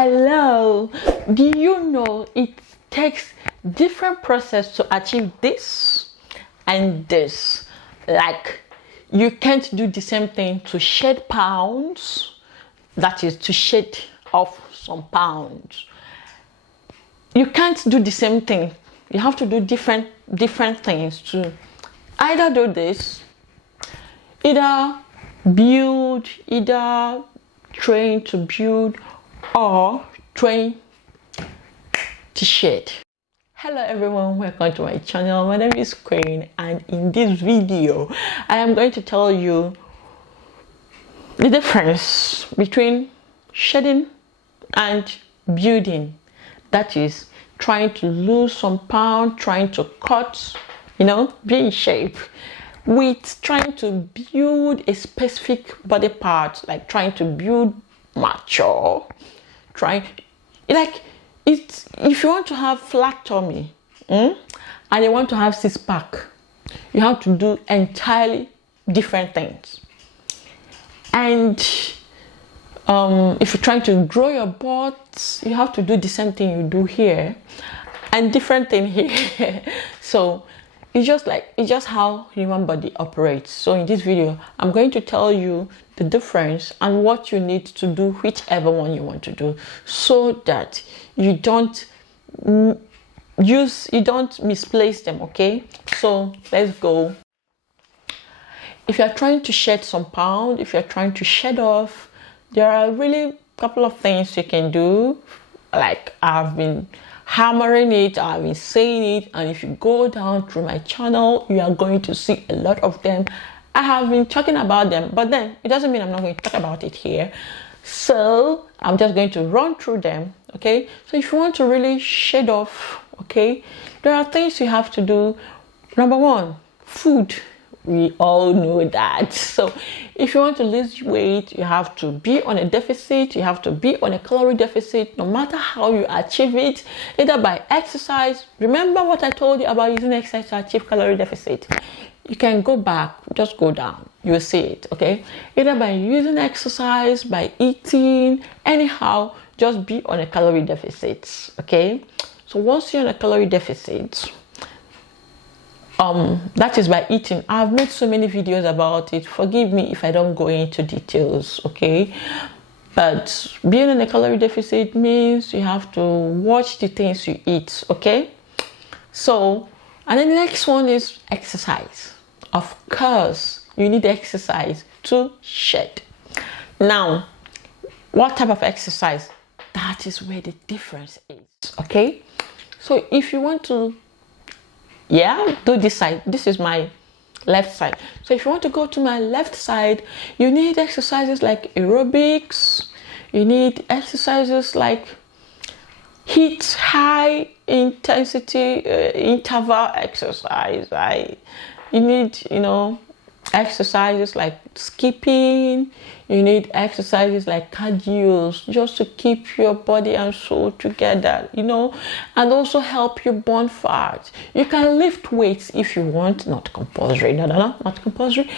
Hello, do you know it takes different process to achieve this and this? Like, you can't do the same thing to shed pounds, that is to shed off some pounds. You can't do the same thing. You have to do different things to either do this, either train to build, or train to shed. Hello everyone, welcome to my channel. My name is Queen, and in this video I am going to tell you the difference between shedding and building. That is trying to lose some pound, trying to cut, be in shape, with trying to build a specific body part, like trying to build mature, if you want to have flat tummy and you want to have six-pack, you have to do entirely different things. And if you're trying to grow your butt, you have to do the same thing you do here and different thing here. So it's just how human body operates. So in this video I'm going to tell you the difference and what you need to do, whichever one you want to do, so that you don't misplace them. Okay, so let's go. If you're trying to shed some pound, if you're trying to shed off, there are really a couple of things you can do. Like, I've been hammering it, I've been saying it, and if you go down through my channel, you are going to see a lot of them. I have been talking about them, but then it doesn't mean I'm not going to talk about it here. So I'm just going to run through them. Okay, so if you want to really shed off, okay, there are things you have to do. Number one, food. We all know that. So if you want to lose weight, you have to be on a deficit, you have to be on a calorie deficit, no matter how you achieve it, either by exercise. Remember what I told you about using exercise to achieve calorie deficit? You can go back, just go down, you'll see it. Okay, either by using exercise, by eating, anyhow, just be on a calorie deficit. Okay, so once you're on a calorie deficit, that is by eating. I've made so many videos about it, forgive me if I don't go into details. Okay, but being on a calorie deficit means you have to watch the things you eat. Okay, so, and then the next one is exercise. Of course you need exercise to shed. Now, what type of exercise? That is where the difference is. Okay, so if you want to do this side, this is my left side. So if you want to go to my left side, you need exercises like aerobics, you need exercises like HIIT, high intensity interval exercise. You need exercises like skipping, you need exercises like cardio, just to keep your body and soul together, and also help you burn fat. You can lift weights if you want, not compulsory. No, not compulsory.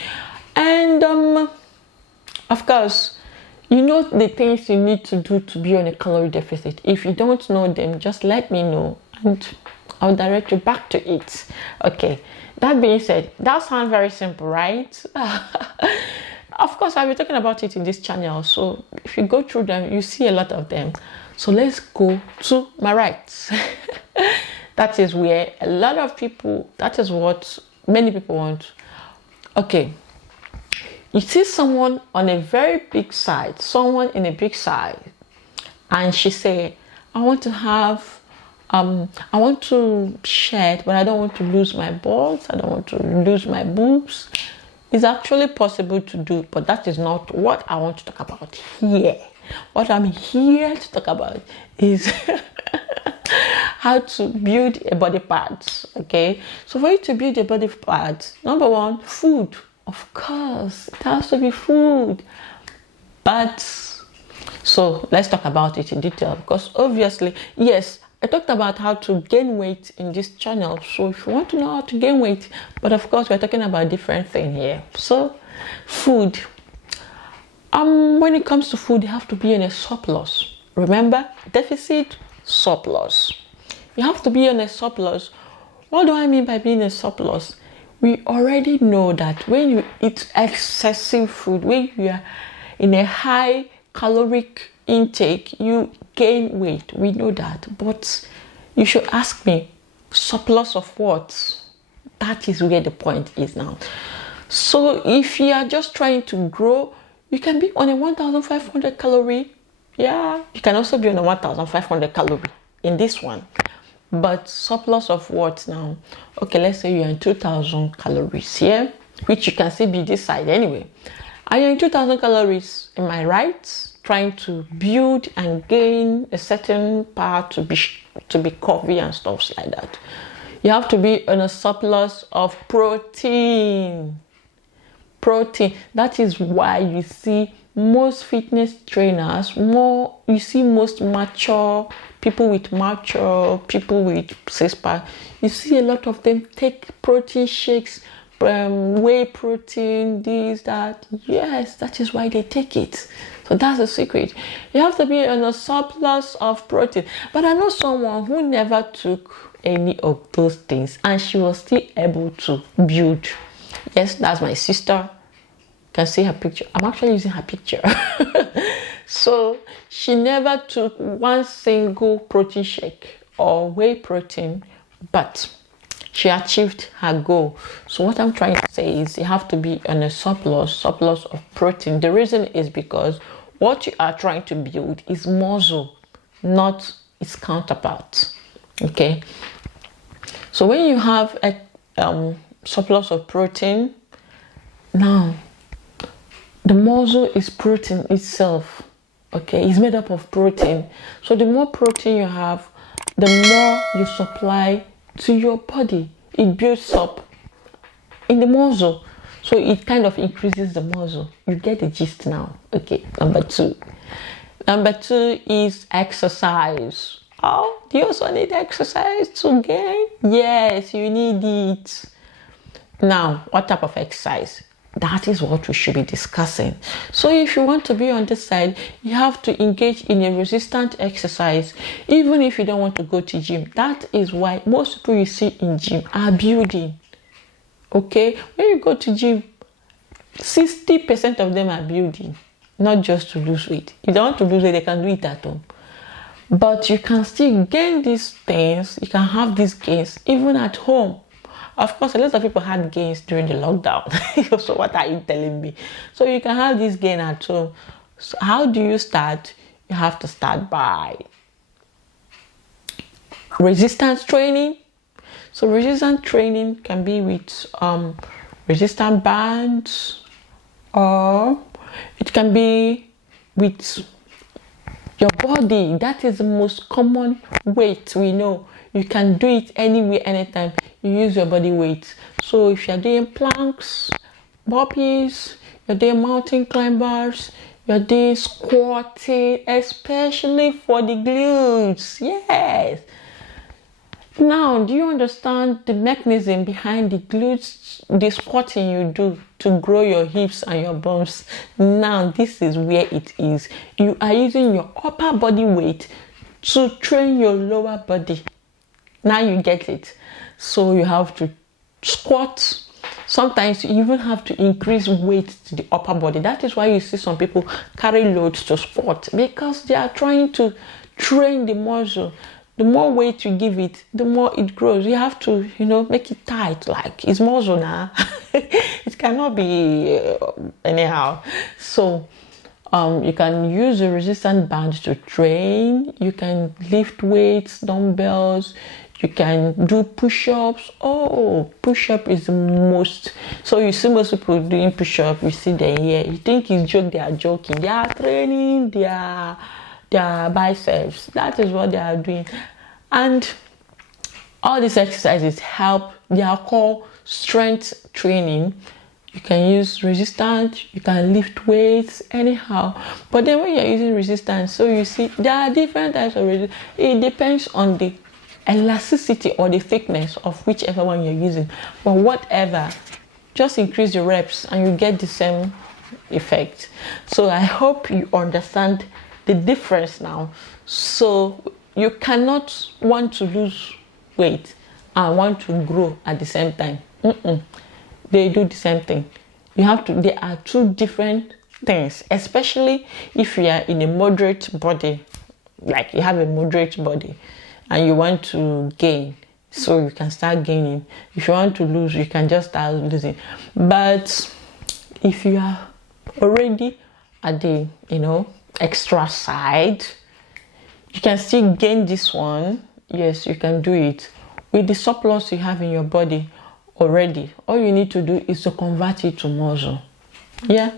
And of course, the things you need to do to be on a calorie deficit. If you don't know them, just let me know and I'll direct you back to it. Okay, that being said, that sounds very simple, right? Of course, I'll be talking about it in this channel, so if you go through them, you see a lot of them. So let's go to my right. That is where a lot of people, that is what many people want. Okay, you see someone on a very big side, someone in a big side, and she say, I want to shed, but I don't want to lose my balls, I don't want to lose my boobs. It's actually possible to do, but that is not what I want to talk about here. What I'm here to talk about is how to build a body part. Okay, so for you to build a body part, number one, food. Of course, it has to be food. But so let's talk about it in detail, because obviously, yes, I talked about how to gain weight in this channel. So if you want to know how to gain weight, but of course we're talking about different thing here. So food, when it comes to food, you have to be in a surplus. Remember, deficit, surplus. You have to be on a surplus. What do I mean by being a surplus? We already know that when you eat excessive food, when you are in a high caloric intake, you gain weight. We know that. But you should ask me, surplus of what? That is where the point is now. So if you are just trying to grow, you can be on a 1,500 calorie. Yeah, you can also be on a 1,500 calorie in this one. But surplus of what now? Okay, let's say you're in 2,000 calories here, which you can see be this side anyway. And you're in 2,000 calories, am I right? Trying to build and gain a certain part to be curvy and stuff like that. You have to be on a surplus of protein. Protein. That is why you see most fitness trainers, you see most mature people with six-pack, you see a lot of them take protein shakes, whey protein, this, that. Yes, that is why they take it. So that's the secret. You have to be on a surplus of protein. But I know someone who never took any of those things and she was still able to build. Yes, that's my sister. You can see her picture. I'm actually using her picture. So she never took one single protein shake or whey protein, but she achieved her goal. So what I'm trying to say is you have to be on a surplus of protein. The reason is because what you are trying to build is muscle, not its counterpart. Okay. So when you have a surplus of protein, now the muscle is protein itself. Okay, it's made up of protein. So the more protein you have, the more you supply to your body. It builds up in the muscle. So it kind of increases the muscle. You get the gist now. Okay, number two. Number two is exercise. Oh, do you also need exercise to gain? Yes, you need it. Now, what type of exercise? That is what we should be discussing. So if you want to be on this side, you have to engage in a resistant exercise, even if you don't want to go to gym. That is why most people you see in gym are building. Okay, when you go to gym, 60% of them are building, not just to lose weight. If they want to lose weight, they can do it at home. But you can still gain these things, you can have these gains even at home. Of course, a lot of people had gains during the lockdown. So what are you telling me? So you can have this gain at home. So how do you start? You have to start by resistance training. So resistance training can be with resistance bands, or it can be with your body. That is the most common weight we know. You can do it anywhere, anytime. You use your body weight. So if you're doing planks, burpees, you're doing mountain climbers, you're doing squatting, especially for the glutes. Yes. Now, do you understand the mechanism behind the glutes, the squatting you do to grow your hips and your bumps? Now, this is where it is. You are using your upper body weight to train your lower body. Now you get it. So you have to squat. Sometimes you even have to increase weight to the upper body. That is why you see some people carry loads to squat, because they are trying to train the muscle. The more weight you give it, the more it grows. You have to, make it tight, like it's muscle now. It cannot be anyhow. So you can use a resistance band to train. You can lift weights, dumbbells. You can do push-ups. Oh, push-up is the most. So you see most people doing push-up. You see them here. You think it's joke. They are joking. They are training their biceps. That is what they are doing. And all these exercises help. They are called strength training. You can use resistance. You can lift weights anyhow. But then when you're using resistance, so you see there are different types of resistance. It depends on the elasticity or the thickness of whichever one you're using. But whatever, just increase your reps and you get the same effect. So I hope you understand the difference now. So you cannot want to lose weight and want to grow at the same time. They do the same thing. You have to, they are two different things, especially if you are in a moderate body, like you have a moderate body and you want to gain, so you can start gaining. If you want to lose, you can just start losing. But if you are already at the, extra side, you can still gain this one. Yes, you can do it with the surplus you have in your body already. All you need to do is to convert it to muscle. Yeah,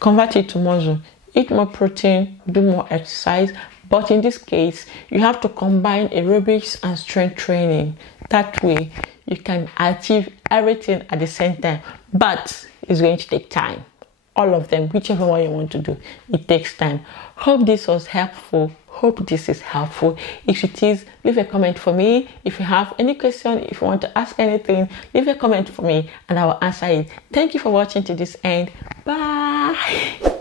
convert it to muscle. Eat more protein, do more exercise. But in this case, you have to combine aerobics and strength training. That way you can achieve everything at the same time, but it's going to take time. All of them, whichever one you want to do, it takes time. Hope this was helpful. Hope this is helpful. If it is, leave a comment for me. If you have any question, if you want to ask anything, leave a comment for me and I will answer it. Thank you for watching to this end. Bye.